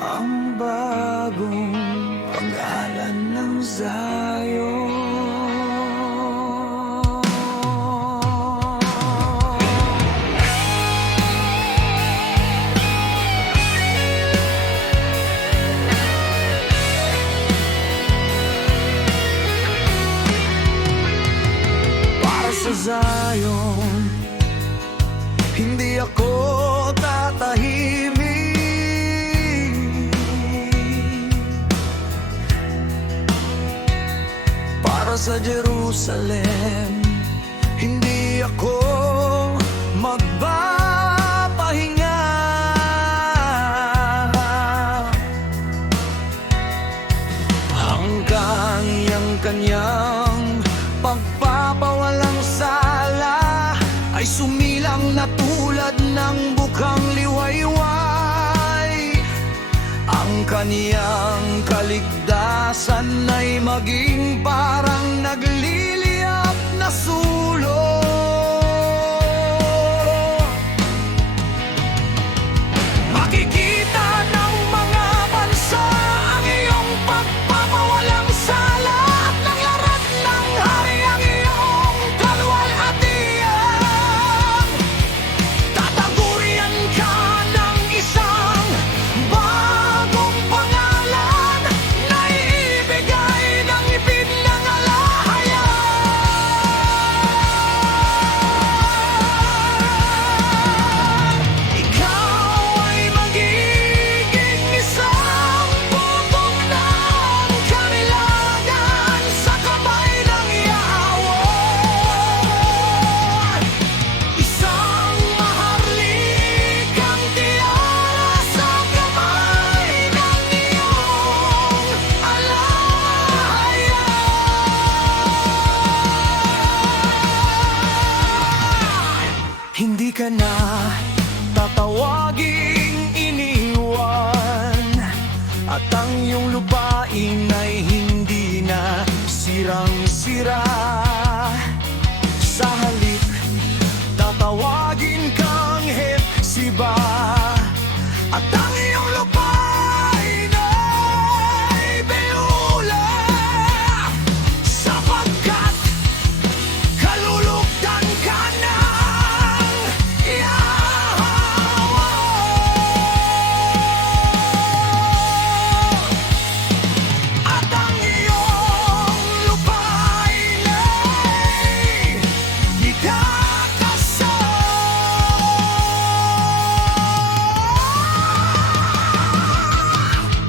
ang bagong pangalan ng Zion. Para sa Zion, hindi ako tatahimik. Para sa Jerusalem, hindi ako magpapahinga. Hanggang yang kanyang pagpapawalang sala ay sumilang na tulad ng bukang liwayway. Ang kaniyang kaligtasan ay maging parang nagliliyap na sulong. Makikita ng mga bansa ang iyong pagpapawalang sala at ng larat ng hari ang iyong kalwalhatian. Tatagurian ka ng isang bagong pangalan na ibigay ng ipinangalahayan. Ikaw ay magiging isang putong ng kanilangan sa kamay ng Yahweh. Isang maharlikang tiyara sa kamay ng iyong alahayan. Hindi ka na tatawaging iniwan, at ang iyong lupain ay hindi na sirang-sira. Sa halip, tatawagin kang Hepsiba, at ang iyong lupain ay Beulah, sapagkat kalulugdan ka ng Yahweh. At ang iyong lupain ay ikakasal.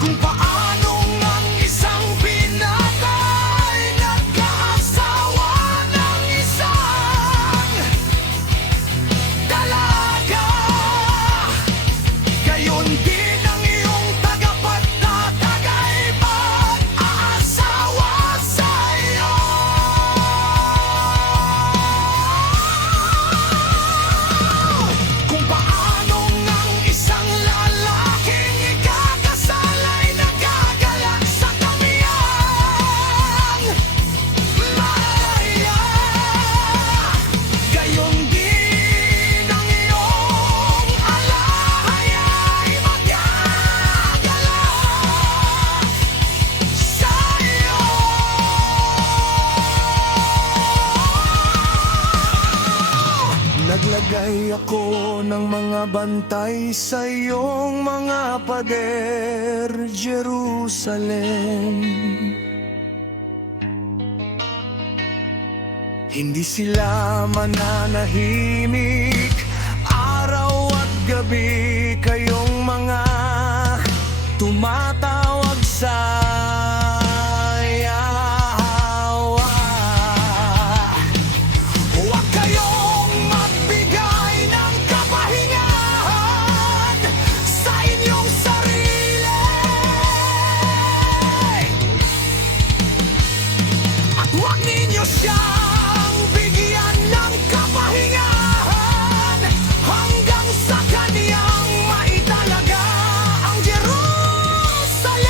Kung paano ang isang pinatay nagkaasawa ng isang dalaga, gayon din ang iyong tagapagtatag ay mag-aasawa sa iyo. Kung paano ang isang lalaking ikakasal ay nagagalak sa kamiyang Maya, gayon din ang iyong alahaya ay magagalak sa iyo. Naglagay ako ng mga bantay sa iyong mga pader, Jerusalem. Hindi sila mananahimik araw at gabi, kayong mga tumatawag sa Yahweh. Huwag kayong magbigay ng kapahingahan sa inyong sarili, at huwag ninyo siyang bigyan ng kapahingahan hanggang sa kaniyang maitalaga ang Jerusalem.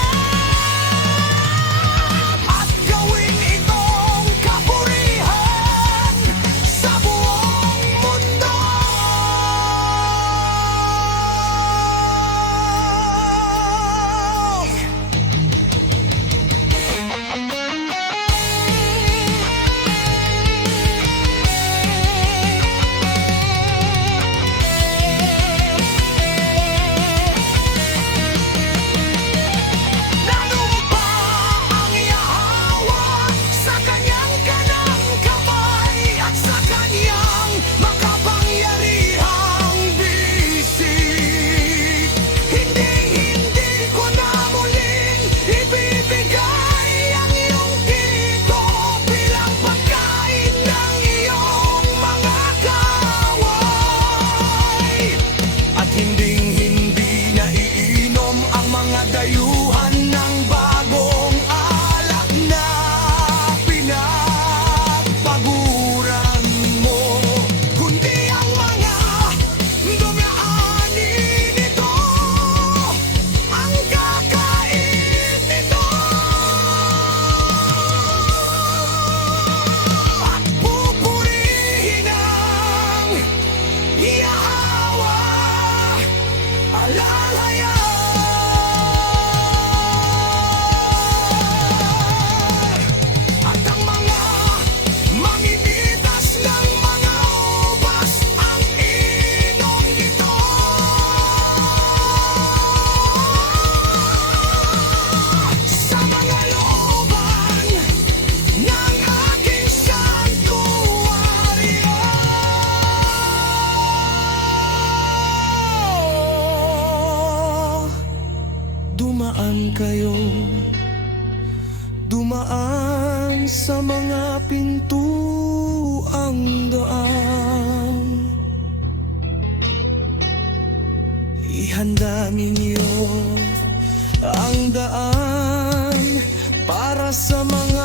sa mga pintuang daan. Ihanda ninyo ang daan para sa mga